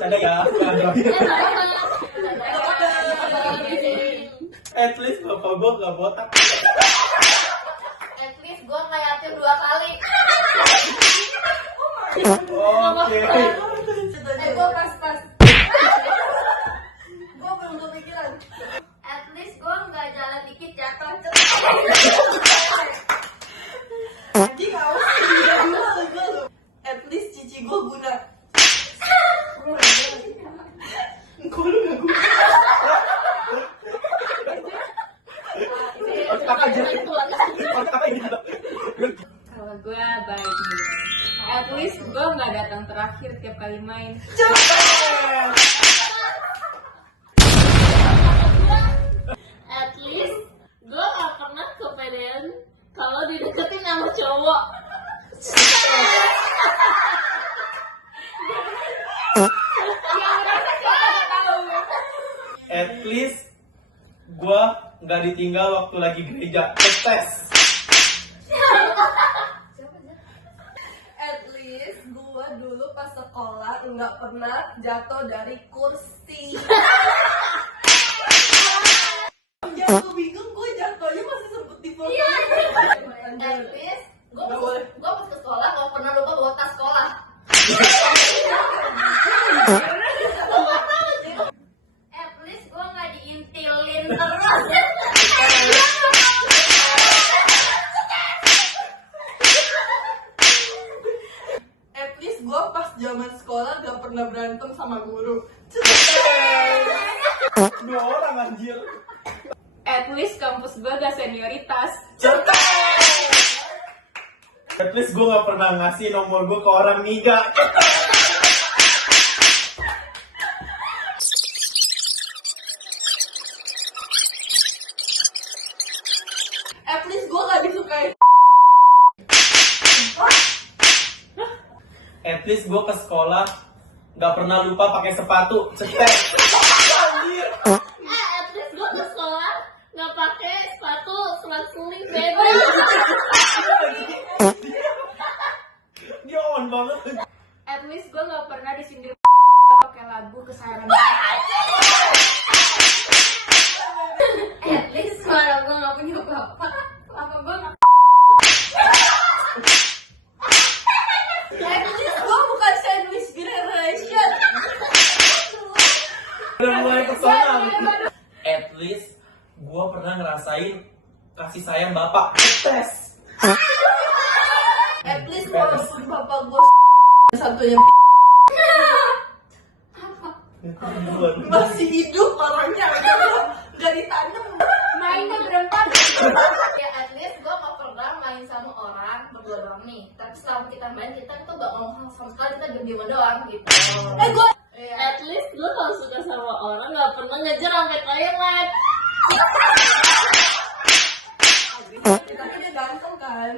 bercanda ya. At least bapak gue gak botak. At least gue nggak yatim 2 kali. Oke. Gue pas. Gue belum kepikiran. At least gue nggak jalan dikit jatuh. Anjing awas tidak dulu. At least cici gue guna. Kok lu gak guna? Kalau gue baik nih. At least gue nggak datang terakhir tiap kali main. At least gue nggak pernah kepedean kalau dideketin sama cowok. At least gue nggak ditinggal waktu lagi gereja. Tes. At least gue dulu pas sekolah nggak pernah jatuh dari kursi. Jatuh bingung gue jatuhnya masih sempet di foto. At least gue pas ke sekolah nggak pernah lupa bawa tas sekolah. At least gue nggak diintilin terus. At least gue pas zaman sekolah gak pernah berantem sama guru. Dua orang anjir. At least kampus gue gak senioritas. At least gue gak pernah ngasih nomor gue ke orang niga. At least gue gak disukai. At least gue ke sekolah gak pernah lupa pakai sepatu. Cetek. Anjir. At least gue ke sekolah nggak pakai sepatu selat suling bebas. Dia on banget. At least gue nggak pernah disindir pakai lagu kesayangan. At least suara gue nggak punya bapak. Apa gue nggak? At least gue bukan sandwich generation. Udah mulai personal. At least gue pernah ngerasain kasih sayang bapak. Tes. At least walaupun bapak gue satunya masih hidup orangnya, gak ditanam. Mainnya berempat. Ya at least gue nggak pernah main sama orang berdua doang nih. Tapi selama kita main kita tuh gak ngomong sama sekali, kita diem doang gitu. Gue At least gue kalau suka sama orang nggak pernah ngejar sampai toilet. tapi dia ganteng kan.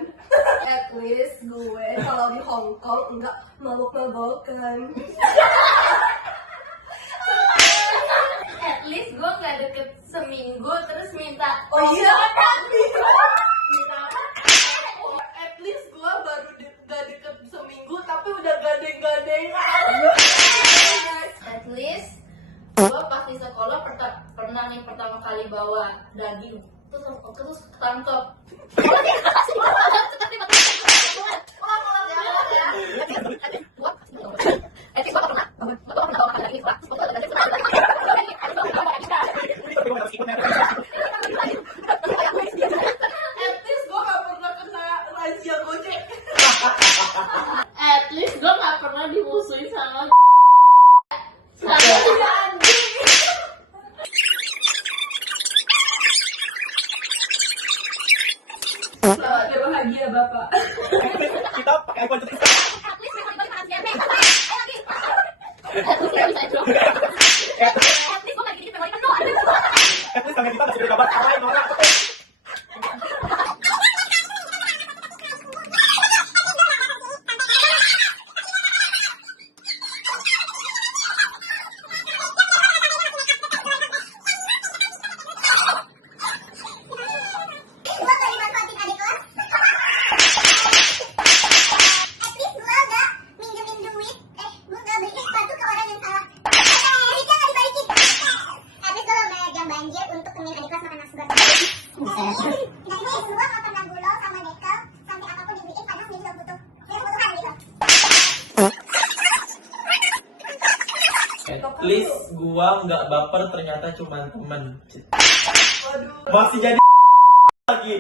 At least gue kalau di Hong Kong enggak mabok-mabokan. At least gue nggak deket seminggu terus minta. Oh iya, Minta apa? at least gue baru gak deket seminggu tapi udah gadeng-gadengan. At least gue pas di sekolah pernah nih pertama kali bawa daging terus ketangkep. At least gue gak pernah kena razia Gojek. At least gue nggak pernah dimusuhin sama anjing. Selamat berbahagia Bapak. Kita pakai iPhone cetek. At least gue nggak bisa itu. At least gue nggak gini memori penuh. At least tangan kita masih berkabar arahin orang. least gua nggak baper ternyata cuma temen. Waduh. Masih jadi lagi.